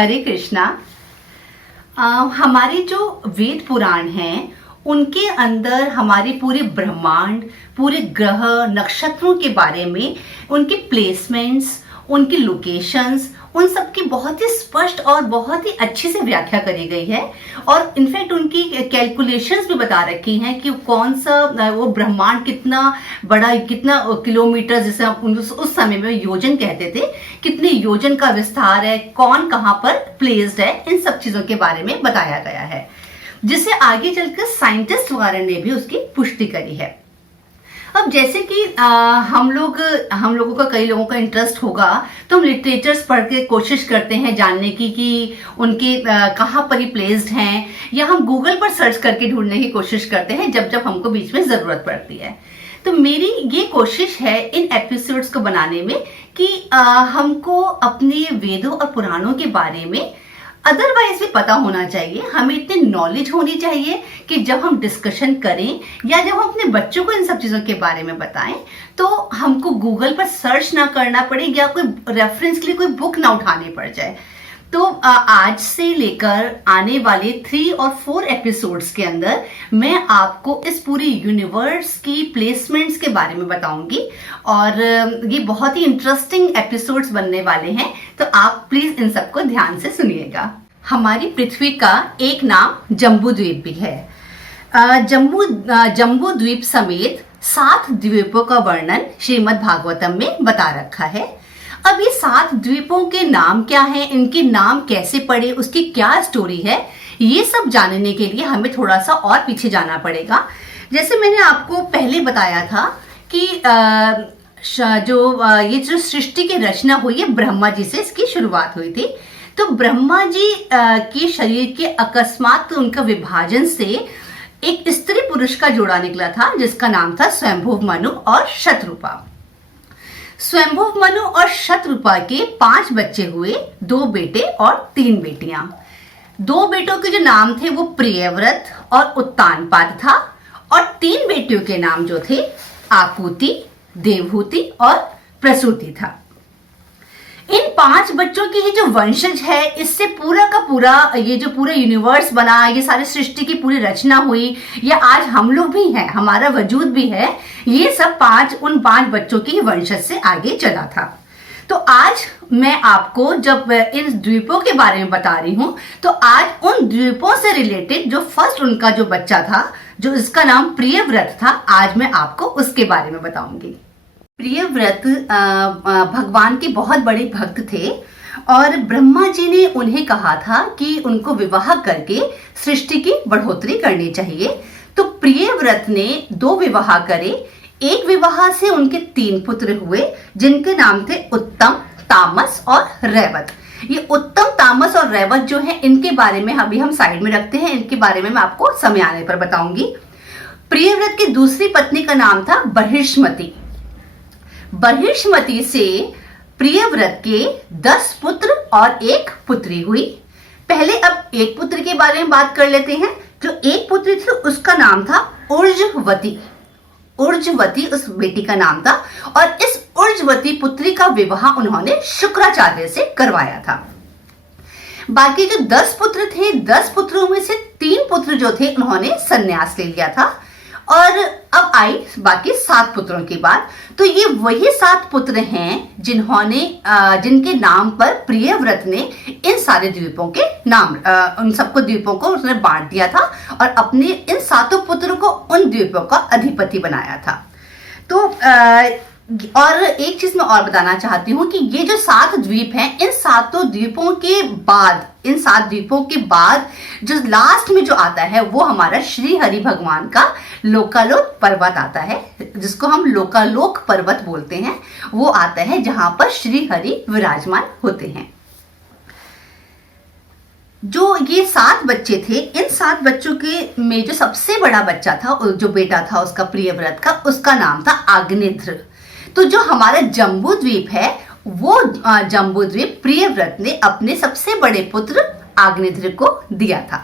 हरे कृष्णा। हमारे जो वेद पुराण हैं उनके अंदर हमारे पूरे ब्रह्मांड, पूरे ग्रह, नक्षत्रों के बारे में, उनके प्लेसमेंट्स, उनकी लोकेशंस, उन सब की बहुत ही स्पष्ट और बहुत ही अच्छे से व्याख्या करी गई है। और इनफैक्ट उनकी कैलकुलेशंस भी बता रखी हैं कि कौन सा वो ब्रह्मांड कितना बड़ा, कितना किलोमीटर, जिसे हम उस समय में योजन कहते थे, कितने योजन का विस्तार है, कौन कहाँ पर प्लेस्ड है, इन सब चीजों के बारे में बताया गया है, जिसे आगे चलकर साइंटिस्ट वगैरह ने भी उसकी पुष्टि करी है। अब जैसे कि हम लोगों का, कई लोगों का इंटरेस्ट होगा, तो हम लिटरेचर्स पढ़ के कोशिश करते हैं जानने की कि उनके कहाँ पर ही प्लेस्ड हैं, या हम गूगल पर सर्च करके ढूंढने की कोशिश करते हैं जब जब हमको बीच में जरूरत पड़ती है। तो मेरी ये कोशिश है इन एपिसोड्स को बनाने में कि हमको अपने वेदों और पुराणों के बारे में अदरवाइज भी पता होना चाहिए, हमें इतनी नॉलेज होनी चाहिए कि जब हम डिस्कशन करें या जब हम अपने बच्चों को इन सब चीजों के बारे में बताएं तो हमको गूगल पर सर्च ना करना पड़े या कोई रेफरेंस के लिए कोई बुक ना उठानी पड़ जाए। तो आज से लेकर आने वाले 3 और 4 एपिसोड्स के अंदर मैं आपको इस पूरी यूनिवर्स की प्लेसमेंट्स के बारे में बताऊंगी और ये बहुत ही इंटरेस्टिंग एपिसोड्स बनने वाले हैं, तो आप प्लीज इन सबको ध्यान से सुनिएगा। हमारी पृथ्वी का एक नाम जम्बू द्वीप भी है। जम्बू द्वीप समेत 7 द्वीपों का वर्णन श्रीमद् भागवतम में बता रखा है। अब ये 7 द्वीपों के नाम क्या हैं, इनके नाम कैसे पड़े, उसकी क्या स्टोरी है, ये सब जानने के लिए हमें थोड़ा सा और पीछे जाना पड़ेगा। जैसे मैंने आपको पहले बताया था कि ये जो सृष्टि की रचना हुई है, ब्रह्मा जी से इसकी शुरुआत हुई थी। तो ब्रह्मा जी के शरीर के अकस्मात उनका विभाजन से एक स्त्री पुरुष का जोड़ा निकला था, जिसका नाम था स्वयंभुव मनु और शतरूपा। स्वयंभुव मनु और शतरूपा के 5 बच्चे हुए, 2 बेटे और 3 बेटियां। 2 बेटों के जो नाम थे वो प्रियव्रत और उत्तानपाद था, और 3 बेटियों के नाम जो थे आकुति, देवहूति और प्रसूति था। इन 5 बच्चों की ही जो वंशज है, इससे पूरा का पूरा ये जो पूरा यूनिवर्स बना, ये सारी सृष्टि की पूरी रचना हुई, या आज हम लोग भी हैं, हमारा वजूद भी है, ये सब उन 5 बच्चों की वंशज से आगे चला था। तो आज मैं आपको जब इन द्वीपों के बारे में बता रही हूं, तो आज उन द्वीपों से रिलेटेड जो फर्स्ट उनका जो बच्चा था, जो इसका नाम प्रियव्रत था, आज मैं आपको उसके बारे में बताऊंगी। प्रियव्रत भगवान के बहुत बड़े भक्त थे और ब्रह्मा जी ने उन्हें कहा था कि उनको विवाह करके सृष्टि की बढ़ोतरी करनी चाहिए। तो प्रियव्रत ने 2 विवाह करे। एक विवाह से उनके 3 पुत्र हुए, जिनके नाम थे उत्तम, तामस और रैवत। ये उत्तम, तामस और रैवत जो है, इनके बारे में अभी हम साइड में रखते हैं, इनके बारे में मैं आपको समय आने पर बताऊंगी। प्रियव्रत की दूसरी पत्नी का नाम था बर्हिष्मति। बर्हिष्मति से प्रियव्रत के 10 पुत्र और 1 पुत्री हुई। पहले अब एक पुत्र के बारे में बात कर लेते हैं। जो एक पुत्री थी उसका नाम था उर्जवती। उर्जवती उस बेटी का नाम था, और इस उर्जवती पुत्री का विवाह उन्होंने शुक्राचार्य से करवाया था। बाकी जो 10 पुत्र थे, 10 पुत्रों में से 3 पुत्र जो थे उन्होंने संन्यास ले लिया था, और अब आई बाकी 7 पुत्रों की बात। तो ये वही 7 पुत्र हैं जिनके नाम पर प्रियव्रत ने इन सारे द्वीपों के नाम, उन सबको द्वीपों को उसने बांट दिया था और अपने इन 7 पुत्रों को उन द्वीपों का अधिपति बनाया था। तो और एक चीज मैं और बताना चाहती हूँ कि ये जो 7 द्वीप हैं, इन 7 द्वीपों के बाद, इन 7 द्वीपों के बाद जो लास्ट में जो आता है वो हमारा श्री हरि भगवान का लोकालोक पर्वत आता है, जिसको हम लोकालोक पर्वत बोलते हैं। वो आता है जहां पर श्री हरि विराजमान होते हैं। जो ये 7 बच्चे थे, इन 7 बच्चों के में जो सबसे बड़ा बच्चा था, जो बेटा था उसका प्रियव्रत का, उसका नाम था आग्नेध्र। तो जो हमारा जम्बू द्वीप है, वो जम्बू द्वीप प्रियव्रत ने अपने सबसे बड़े पुत्र आग्नेध्र को दिया था।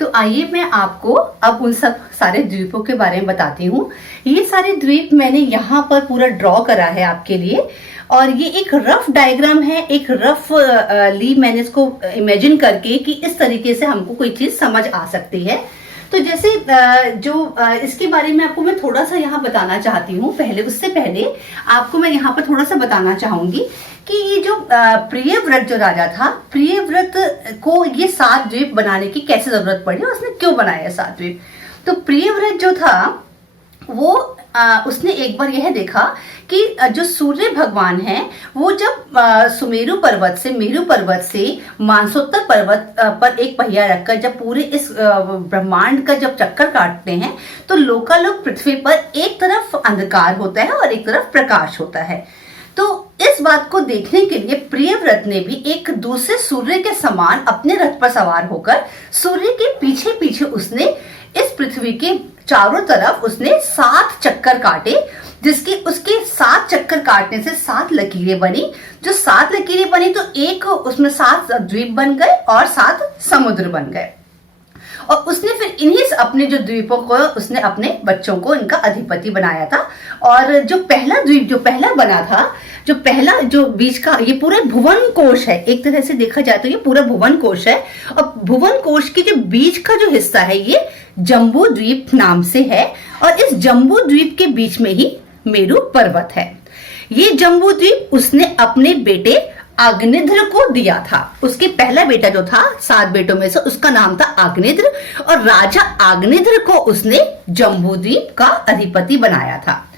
तो आइए मैं आपको अब उन सब सारे द्वीपों के बारे में बताती हूँ। ये सारे द्वीप मैंने यहाँ पर पूरा ड्रॉ करा है आपके लिए, और ये एक रफ डायग्राम है, एक रफ ली मैंने इसको इमेजिन करके कि इस तरीके से हमको कोई चीज समझ आ सकती है। तो जैसे इसके बारे में आपको मैं थोड़ा सा यहाँ बताना चाहती हूँ। उससे पहले आपको मैं यहाँ पर थोड़ा सा बताना चाहूंगी कि ये जो प्रियव्रत जो राजा था, प्रियव्रत को ये 7 द्वीप बनाने की कैसे जरूरत पड़ी और उसने क्यों बनाया 7 द्वीप। तो प्रियव्रत जो था वो उसने एक बार यह देखा कि जो सूर्य भगवान हैं वो जब सुमेरु पर्वत से, मेरु पर्वत से मानसोत्तर पर्वत पर एक पहिया रखकर जब पूरे इस ब्रह्मांड का जब चक्कर काटते हैं तो लोकालोक पृथ्वी पर एक तरफ अंधकार होता है और एक तरफ प्रकाश होता है। तो इस बात को देखने के लिए प्रियव्रत ने भी एक दूसरे सूर्य के समान अपने रथ पर सवार होकर सूर्य के पीछे पीछे उसने इस पृथ्वी के चारों तरफ उसने 7 चक्कर काटे, जिसके उसके 7 चक्कर काटने से 7 लकीरें बनी। जो 7 लकीरें बनी तो एक उसमें 7 द्वीप बन गए और 7 समुद्र बन गए। और उसने फिर इन्हीं अपने जो द्वीपों को उसने अपने बच्चों को इनका अधिपति बनाया था। और जो पहला द्वीप जो पहला बना था, जो पहला जो बीच का, ये पूरा भुवन कोश है, एक तरह से देखा जाए तो ये पूरा भुवन कोश है। और भुवन कोश के जो बीच का जो हिस्सा है ये जम्बू द्वीप नाम से है और इस जम्बू द्वीप के बीच में ही मेरु पर्वत है। ये जम्बू द्वीप उसने अपने बेटे अग्निध्र को दिया था। उसके पहला बेटा जो था 7 बेटों में से उसका नाम था अग्निध्र और राजा अग्निध्र को उसने जम्बू द्वीप का अधिपति बनाया था।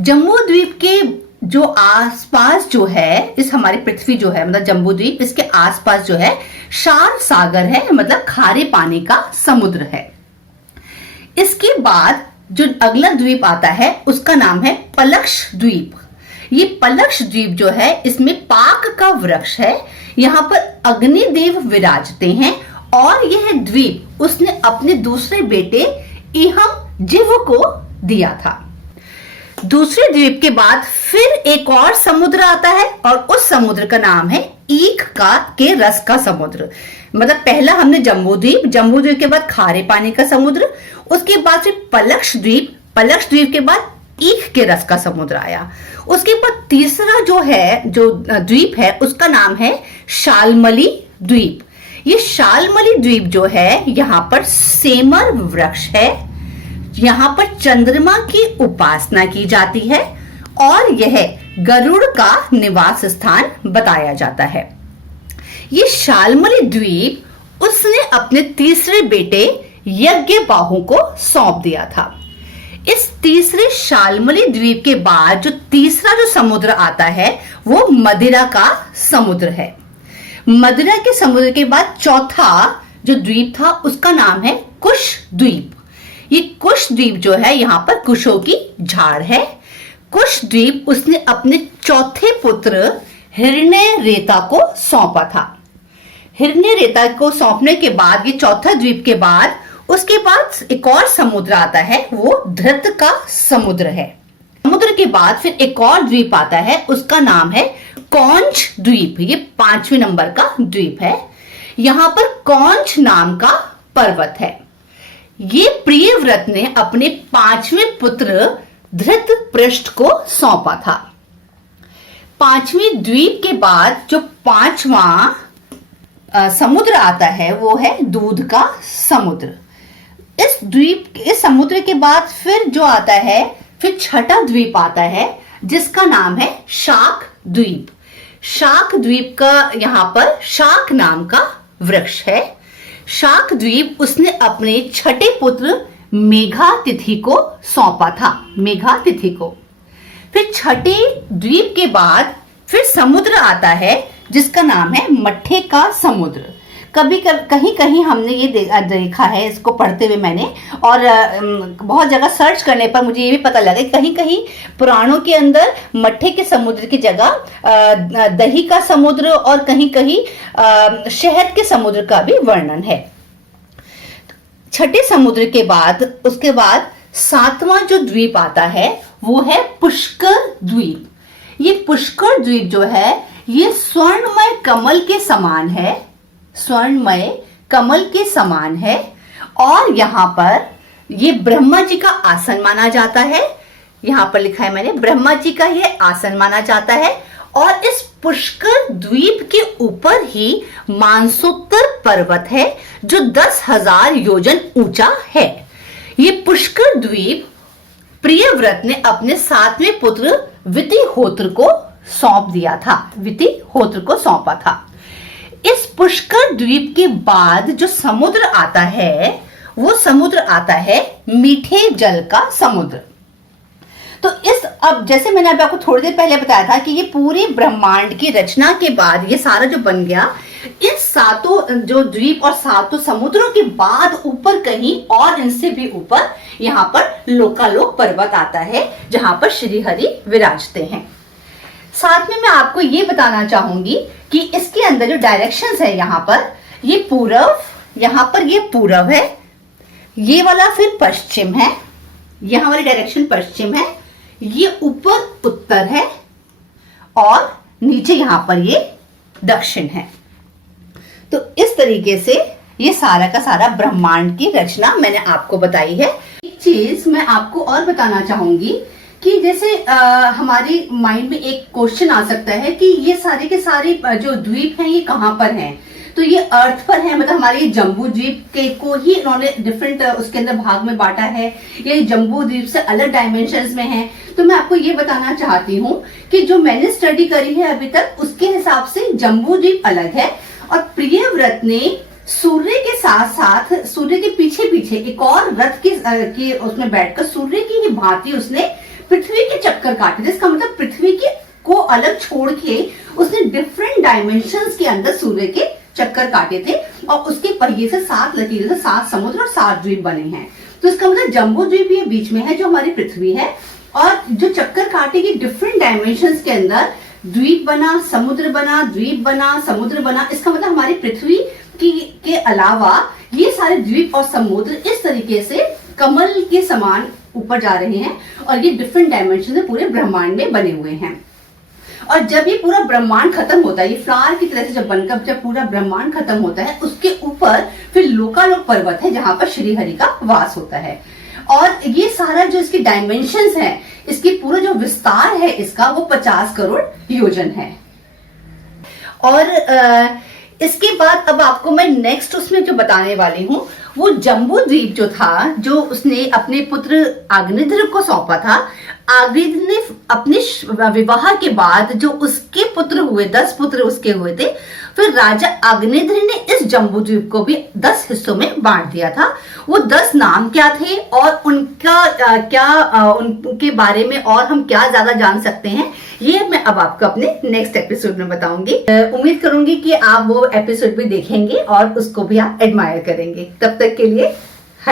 जम्बू द्वीप के जो आसपास जो है, इस हमारी पृथ्वी जो है मतलब जम्बू द्वीप, इसके आसपास जो है क्षार सागर है, मतलब खारे पानी का समुद्र है। इसके बाद जो अगला द्वीप आता है उसका नाम है पलक्ष द्वीप। ये पलक्ष द्वीप जो है इसमें पाक का वृक्ष है, यहाँ पर अग्निदेव विराजते हैं और यह द्वीप उसने अपने दूसरे बेटे इहम जिव को दिया था। दूसरे द्वीप के बाद फिर एक और समुद्र आता है और उस समुद्र का नाम है ईख के रस का समुद्र। मतलब पहला हमने जम्बू द्वीप के बाद खारे पानी का समुद्र, उसके बाद फिर पलक्ष द्वीप के बाद ईख के रस का समुद्र आया। उसके बाद तीसरा जो द्वीप है उसका नाम है शालमली द्वीप। ये शालमली द्वीप जो है यहाँ पर सेमर वृक्ष है, यहाँ पर चंद्रमा की उपासना की जाती है और यह गरुड़ का निवास स्थान बताया जाता है। ये शालमली द्वीप उसने अपने तीसरे बेटे यज्ञबाहु को सौंप दिया था। इस तीसरे शालमली द्वीप के बाद जो तीसरा जो समुद्र आता है वो मदिरा का समुद्र है। मदिरा के समुद्र के बाद चौथा जो द्वीप था उसका नाम है कुश द्वीप। ये कुश द्वीप जो है यहाँ पर कुशों की झाड़ है। कुश द्वीप उसने अपने चौथे पुत्र हिरण्यरेता को सौंपा था। हिरण्यरेता को सौंपने के बाद ये चौथा द्वीप के बाद उसके बाद एक और समुद्र आता है, वो धृत का समुद्र है। समुद्र के बाद फिर एक और द्वीप आता है, उसका नाम है कौंच द्वीप। ये 5वें नंबर का द्वीप है। यहाँ पर कौंच नाम का पर्वत है। ये प्रियव्रत ने अपने 5वें पुत्र धृतपृष्ठ को सौंपा था। 5वें द्वीप के बाद जो 5वां समुद्र आता है वो है दूध का समुद्र। इस समुद्र के बाद फिर जो आता है, फिर छठा द्वीप आता है जिसका नाम है शाक द्वीप। शाक द्वीप का यहाँ पर शाक नाम का वृक्ष है। शाक द्वीप उसने अपने छठे पुत्र मेघातिथि को सौंपा था, मेघातिथि को। फिर छठे द्वीप के बाद फिर समुद्र आता है जिसका नाम है मट्ठे का समुद्र। कहीं कहीं हमने ये देखा है, इसको पढ़ते हुए मैंने, और बहुत जगह सर्च करने पर मुझे ये भी पता लगा कि कहीं कहीं पुराणों के अंदर मट्ठे के समुद्र की जगह दही का समुद्र और कहीं कहीं शहद के समुद्र का भी वर्णन है। छठे समुद्र के बाद उसके बाद 7वां जो द्वीप आता है वो है पुष्कर द्वीप। ये पुष्कर द्वीप जो है ये स्वर्णमय कमल के समान है, स्वर्णमय कमल के समान है और यहाँ पर ये ब्रह्मा जी का आसन माना जाता है। यहाँ पर लिखा है मैंने, ब्रह्मा जी का ये आसन माना जाता है और इस पुष्कर द्वीप के ऊपर ही मानसोत्तर पर्वत है जो 10,000 योजन ऊंचा है। ये पुष्कर द्वीप प्रियव्रत ने अपने 7वें पुत्र वितिहोत्र को सौंप दिया था, वितिहोत्र को सौंपा था। इस पुष्कर द्वीप के बाद जो समुद्र आता है वो समुद्र आता है मीठे जल का समुद्र। तो इस अब जैसे मैंने अभी आपको थोड़ी देर पहले बताया था कि ये पूरे ब्रह्मांड की रचना के बाद ये सारा जो बन गया, इस सातों जो द्वीप और सातों समुद्रों के बाद ऊपर कहीं और इनसे भी ऊपर यहाँ पर लोकालोक पर्वत आता है जहां पर श्री हरि विराजते हैं। साथ में मैं आपको ये बताना चाहूंगी कि इसके अंदर जो डायरेक्शंस है, यहाँ पर ये पूरब, यहाँ पर ये पूरब है, ये वाला फिर पश्चिम है, यहाँ वाली डायरेक्शन पश्चिम है, ये ऊपर उत्तर है और नीचे यहाँ पर ये दक्षिण है। तो इस तरीके से ये सारा का सारा ब्रह्मांड की रचना मैंने आपको बताई है। एक चीज मैं आपको और बताना चाहूंगी कि जैसे हमारी माइंड में एक क्वेश्चन आ सकता है कि ये सारे के सारे जो द्वीप हैं ये कहाँ पर हैं। तो ये अर्थ पर है, मतलब हमारे ये जम्बू द्वीप के को ही इन्होंने डिफरेंट उसके अंदर भाग में बांटा है, ये जम्बू द्वीप से अलग डायमेंशंस में है। तो मैं आपको ये बताना चाहती हूँ कि जो मैंने स्टडी करी है अभी तक उसके हिसाब से जम्बू द्वीप अलग है और प्रियव्रत ने सूर्य के साथ साथ सूर्य के पीछे पीछे एक और रथ की उसमें बैठकर सूर्य की ही भांति उसने पृथ्वी के चक्कर काटे। जिसका मतलब पृथ्वी के को अलग छोड़ के उसने डिफरेंट डायमेंशंस के अंदर सूर्य के चक्कर काटे थे और उसके पहिए से 7 लकीरों से 7 समुद्र और 7 द्वीप बने हैं। तो इसका मतलब जम्बू द्वीप ये बीच में है जो हमारी पृथ्वी है और जो चक्कर काटे की डिफरेंट डायमेंशंस के अंदर द्वीप बना, समुद्र बना, द्वीप बना, समुद्र बना। इसका मतलब हमारी पृथ्वी के अलावा ये सारे द्वीप और समुद्र इस तरीके से कमल के समान ऊपर जा रहे हैं और ये डिफरेंट डायमेंशन में पूरे ब्रह्मांड में बने हुए हैं। और जब ये पूरा ब्रह्मांड खत्म होता है, ये फ्लावर की तरह से जब पूरा ब्रह्मांड खत्म होता है, उसके ऊपर फिर लोकालोक पर्वत है जहां पर श्री हरि का वास होता है। और ये सारा जो इसकी डायमेंशंस है, इसकी पूरा जो विस्तार है इसका वो 50 करोड़ योजन है। और इसके बाद अब आपको मैं नेक्स्ट उसमें जो बताने वाली हूँ वो जम्बू द्वीप जो था, जो उसने अपने पुत्र अग्निध्र को सौंपा था। अग्निध्र ने अपने विवाह के बाद जो उसके पुत्र हुए, 10 पुत्र उसके हुए थे, फिर राजा अग्निध्र ने इस जम्बू द्वीप को भी 10 हिस्सों में बांट दिया था। वो 10 नाम क्या थे और उनका उनके बारे में और हम क्या ज्यादा जान सकते हैं, ये मैं अब आपको अपने नेक्स्ट एपिसोड में बताऊंगी। उम्मीद करूंगी कि आप वो एपिसोड भी देखेंगे और उसको भी आप एडमायर करेंगे। तब तक के लिए